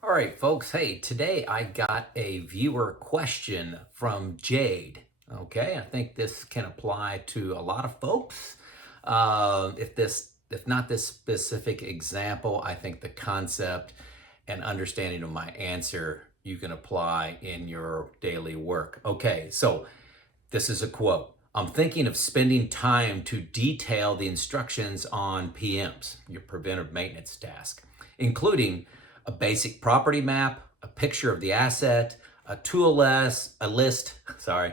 All right, folks. Hey, today I got a viewer question from Jade. Okay, I think this can apply to a lot of folks. If not this specific example, I think the concept and understanding of my answer you can apply in your daily work. Okay, so this is a quote. I'm thinking of spending time to detail the instructions on PMs, your preventive maintenance task, including a basic property map, a picture of the asset, a list, sorry,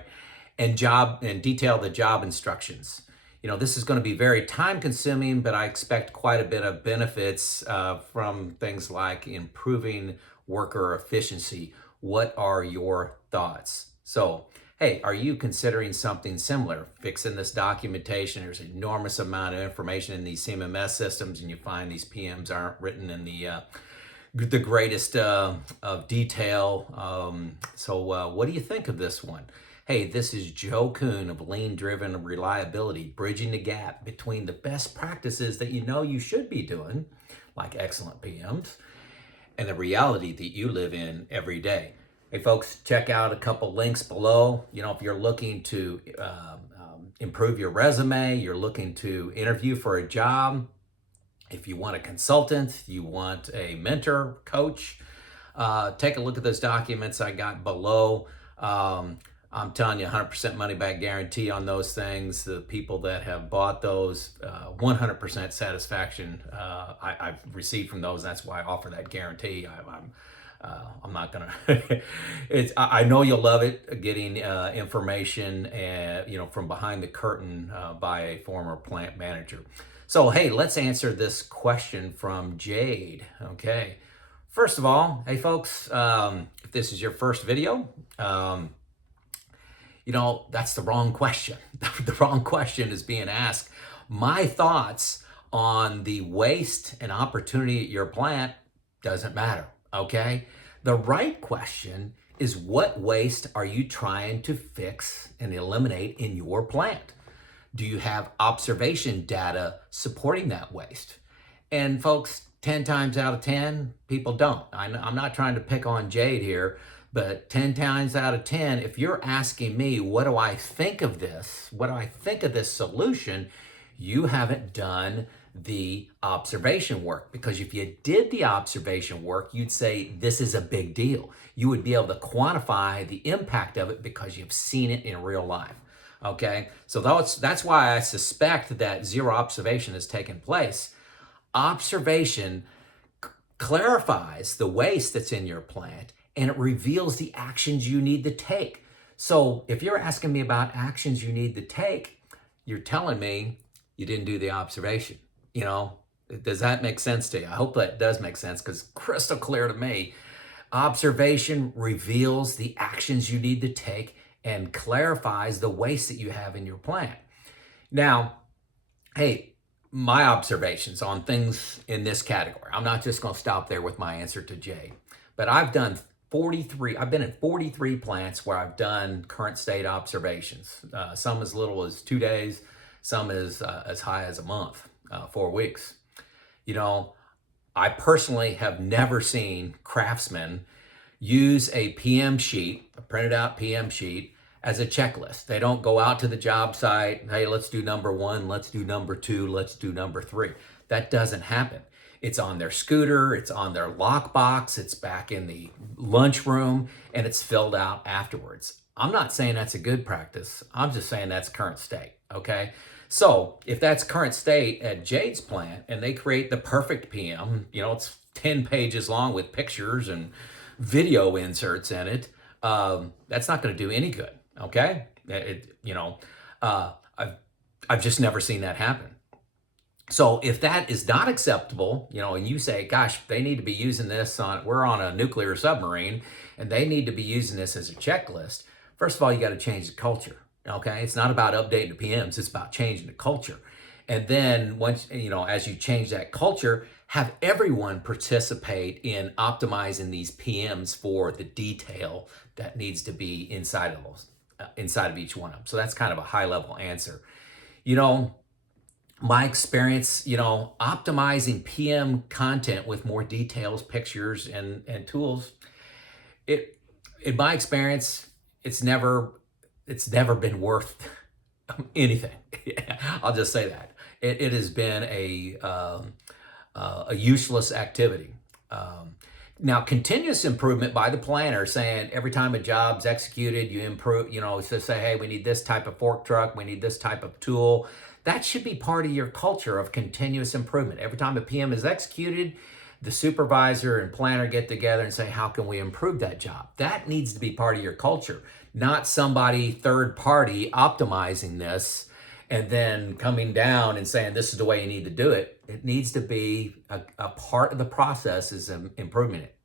and detail the job instructions. This is going to be very time consuming, but I expect quite a bit of benefits from things like improving worker efficiency. What are your thoughts? So, hey, are you considering something similar? Fixing this documentation, there's an enormous amount of information in these CMMS systems, and you find these PMs aren't written in the greatest of detail. So what do you think of this one? Hey, this is Joe Kuhn of Lean Driven Reliability, bridging the gap between the best practices that you know you should be doing, like excellent PMs, and the reality that you live in every day. Hey, folks, check out a couple links below. If you're looking to improve your resume, you're looking to interview for a job, if you want a consultant, you want a mentor, coach, take a look at those documents I got below. I'm telling you 100% money back guarantee on those things. The people that have bought those, 100% satisfaction I've received from those. That's why I offer that guarantee. I'm not gonna. I know you'll love it. Getting information, from behind the curtain by a former plant manager. So hey, let's answer this question from Jade. Okay. First of all, hey folks, if this is your first video, that's the wrong question. The wrong question is being asked. My thoughts on the waste and opportunity at your plant doesn't matter, okay? The right question is, what waste are you trying to fix and eliminate in your plant? Do you have observation data supporting that waste? And folks, 10 times out of 10, people don't. I'm not trying to pick on Jade here, but 10 times out of 10, if you're asking me, what do I think of this? What do I think of this solution? You haven't done the observation work, because if you did the observation work, you'd say this is a big deal. You would be able to quantify the impact of it because you've seen it in real life. Okay, so that's why I suspect that zero observation has taken place. Observation clarifies the waste that's in your plant, and it reveals the actions you need to take. So if you're asking me about actions you need to take, you're telling me you didn't do the observation. Does that make sense to you? I hope that does make sense, because crystal clear to me. Observation reveals the actions you need to take and clarifies the waste that you have in your plant. Now, hey, my observations on things in this category, I'm not just going to stop there with my answer to Jay, but I've been in 43 plants where I've done current state observations, some as little as 2 days, some as high as a month, 4 weeks. I personally have never seen craftsmen use a PM sheet, a printed out PM sheet, as a checklist. They don't go out to the job site, hey, let's do number 1, let's do number 2, let's do number 3. That doesn't happen. It's on their scooter, it's on their lockbox, it's back in the lunchroom, and it's filled out afterwards. I'm not saying that's a good practice. I'm just saying that's current state, okay? So if that's current state at Jade's plant and they create the perfect PM, it's 10 pages long with pictures and video inserts in it, that's not going to do any good, okay? I've just never seen that happen. So if that is not acceptable, and you say, gosh, they need to be using this we're on a nuclear submarine and they need to be using this as a checklist. First of all, you got to change the culture. Okay. It's not about updating the PMs. It's about changing the culture. And then once, as you change that culture, have everyone participate in optimizing these PMs for the detail that needs to be inside of each one of them. So that's kind of a high level answer. my experience, optimizing PM content with more details, pictures, and tools, it in my experience, it's never been worth anything. I'll just say that it has been a useless activity. Um, Now, continuous improvement by the planner, saying every time a job's executed, you improve, to say, hey, we need this type of fork truck, we need this type of tool. That should be part of your culture of continuous improvement. Every time a PM is executed, the supervisor and planner get together and say, how can we improve that job? That needs to be part of your culture, not somebody third party optimizing this and then coming down and saying, this is the way you need to do it. It needs to be a part of the process is improving it.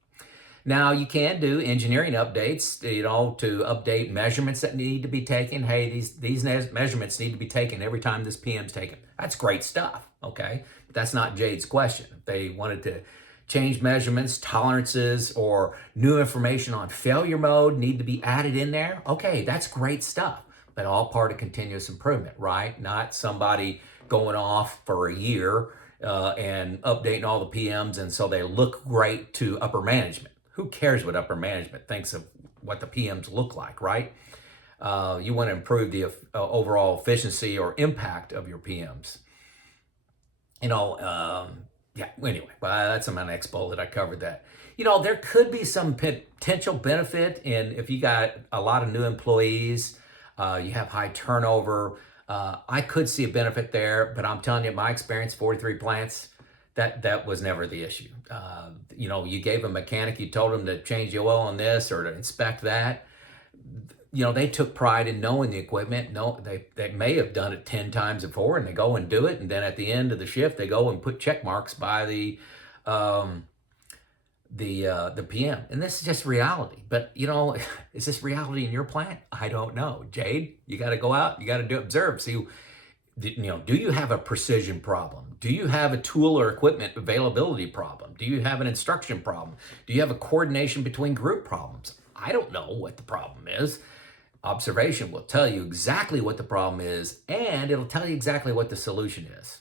Now you can do engineering updates, to update measurements that need to be taken. Hey, these measurements need to be taken every time this PM's taken. That's great stuff, okay? But that's not Jade's question. If they wanted to change measurements, tolerances, or new information on failure mode need to be added in there, okay, that's great stuff. But all part of continuous improvement, right? Not somebody going off for a year and updating all the PMs and so they look great to upper management. Who cares what upper management thinks of what the PMs look like, right? You want to improve the overall efficiency or impact of your PMs. Yeah, anyway, that's on my next bullet. I covered that. There could be some potential benefit in if you got a lot of new employees, you have high turnover. I could see a benefit there, but I'm telling you, my experience, 43 plants, that was never the issue. You gave a mechanic, you told them to change the oil on this or to inspect that. They took pride in knowing the equipment. No, they may have done it 10 times before, and they go and do it, and then at the end of the shift, they go and put check marks by the PM. And this is just reality. But is this reality in your plant? I don't know. Jade, you got to go out, you got to observe, see. Do you have a precision problem? Do you have a tool or equipment availability problem? Do you have an instruction problem? Do you have a coordination between group problems? I don't know what the problem is. Observation will tell you exactly what the problem is, and it'll tell you exactly what the solution is.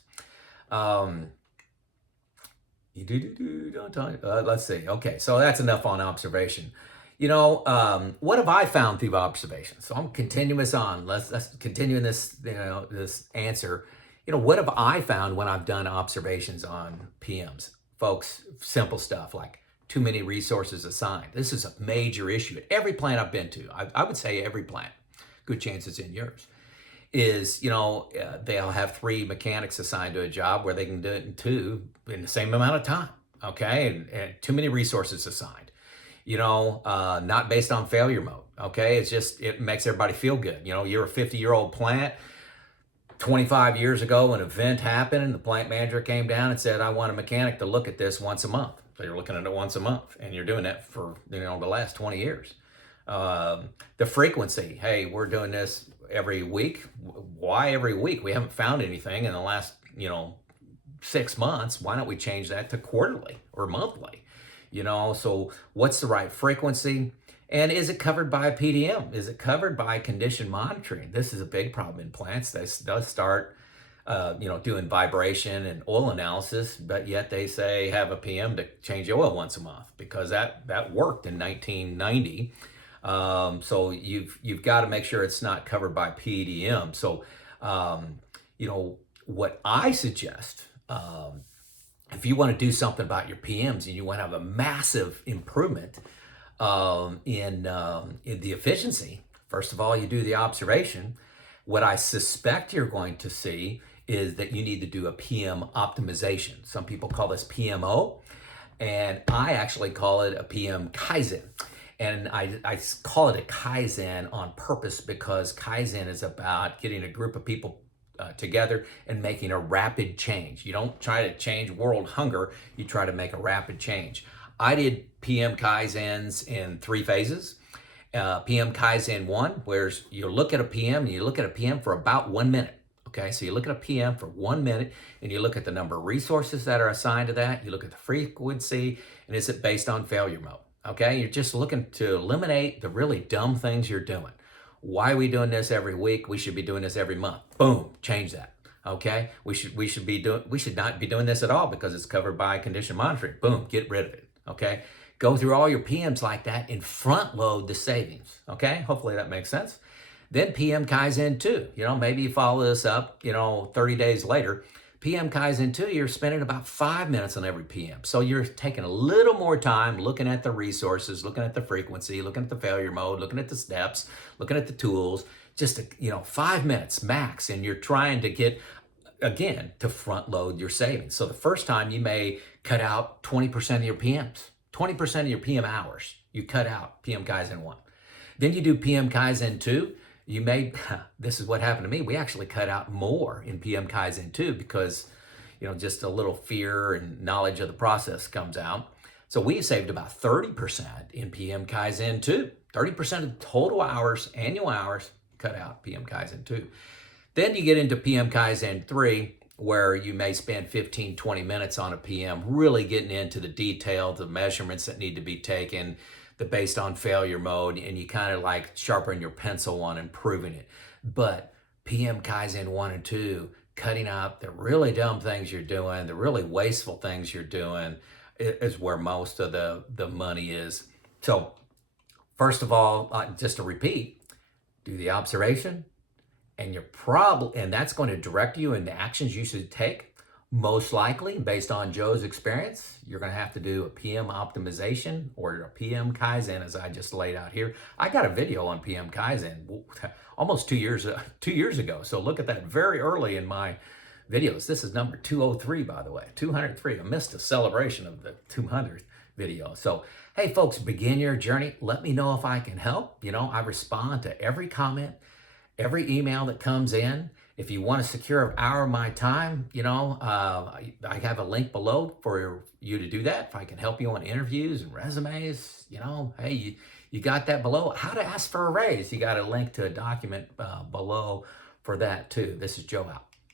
Let's see. Okay, so that's enough on observation. What have I found through observation? So I'm continuous on. Let's continue in this, this answer. What have I found when I've done observations on PMs? Folks, simple stuff like too many resources assigned. This is a major issue at every plant I've been to. I would say every plant, good chance it's in yours, is, they'll have 3 mechanics assigned to a job where they can do it in the same amount of time, okay? And too many resources assigned. Not based on failure mode, okay? It makes everybody feel good. You're a 50-year-old plant. 25 years ago, an event happened and the plant manager came down and said, I want a mechanic to look at this once a month. So you're looking at it once a month and you're doing that for, the last 20 years. The frequency, hey, we're doing this every week. Why every week? We haven't found anything in the last, 6 months. Why don't we change that to quarterly or monthly? So what's the right frequency? And is it covered by a PDM? Is it covered by condition monitoring? This is a big problem in plants. They does start, doing vibration and oil analysis, but yet they say have a PM to change the oil once a month because that worked in 1990. So you've got to make sure it's not covered by PDM. So, what I suggest, if you want to do something about your PMs and you want to have a massive improvement in the efficiency, first of all, you do the observation. What I suspect you're going to see is that you need to do a PM optimization. Some people call this PMO, and I actually call it a PM Kaizen. And I call it a Kaizen on purpose because Kaizen is about getting a group of people together and making a rapid change. You don't try to change world hunger, you try to make a rapid change. I did PM Kaizens in 3 phases. PM Kaizen 1, where you look at a PM and you look at a PM for about 1 minute. Okay, so you look at a PM for 1 minute and you look at the number of resources that are assigned to that. You look at the frequency and is it based on failure mode? Okay, you're just looking to eliminate the really dumb things you're doing. Why are we doing this every week? We should be doing this every month. Boom, change that. Okay, we should not be doing this at all because it's covered by condition monitoring. Boom, get rid of it. Okay, go through all your PMs like that and front load the savings. Okay, hopefully that makes sense. Then PM Kaizen 2, maybe you follow this up, 30 days later. PM Kaizen 2, you're spending about 5 minutes on every PM. So you're taking a little more time looking at the resources, looking at the frequency, looking at the failure mode, looking at the steps, looking at the tools, just, 5 minutes max. And you're trying to get, again, to front load your savings. So the first time you may cut out 20% of your PMs, 20% of your PM hours, you cut out PM Kaizen 1. Then you do PM Kaizen 2. You may, this is what happened to me. We actually cut out more in PM Kaizen 2 because, just a little fear and knowledge of the process comes out. So we saved about 30% in PM Kaizen 2. 30% of the total hours, annual hours, cut out PM Kaizen 2. Then you get into PM Kaizen 3, where you may spend 15, 20 minutes on a PM, really getting into the detail, the measurements that need to be taken, the based on failure mode, and you kind of like sharpen your pencil on improving it. But PM Kaizen 1 and 2, cutting out the really dumb things you're doing, the really wasteful things you're doing, is where most of the money is. So first of all, just to repeat, do the observation, and that's going to direct you in the actions you should take. Most likely, based on Joe's experience, you're going to have to do a PM optimization or a PM Kaizen, as I just laid out here. I got a video on PM Kaizen almost 2 years ago. So look at that, very early in my videos. This is number 203, by the way, 203. I missed a celebration of the 200th video. So, hey, folks, begin your journey. Let me know if I can help. I respond to every comment, every email that comes in. If you want to secure an hour of my time, I have a link below for you to do that. If I can help you on interviews and resumes, hey, you got that below. How to ask for a raise, you got a link to a document below for that too. This is Joe out.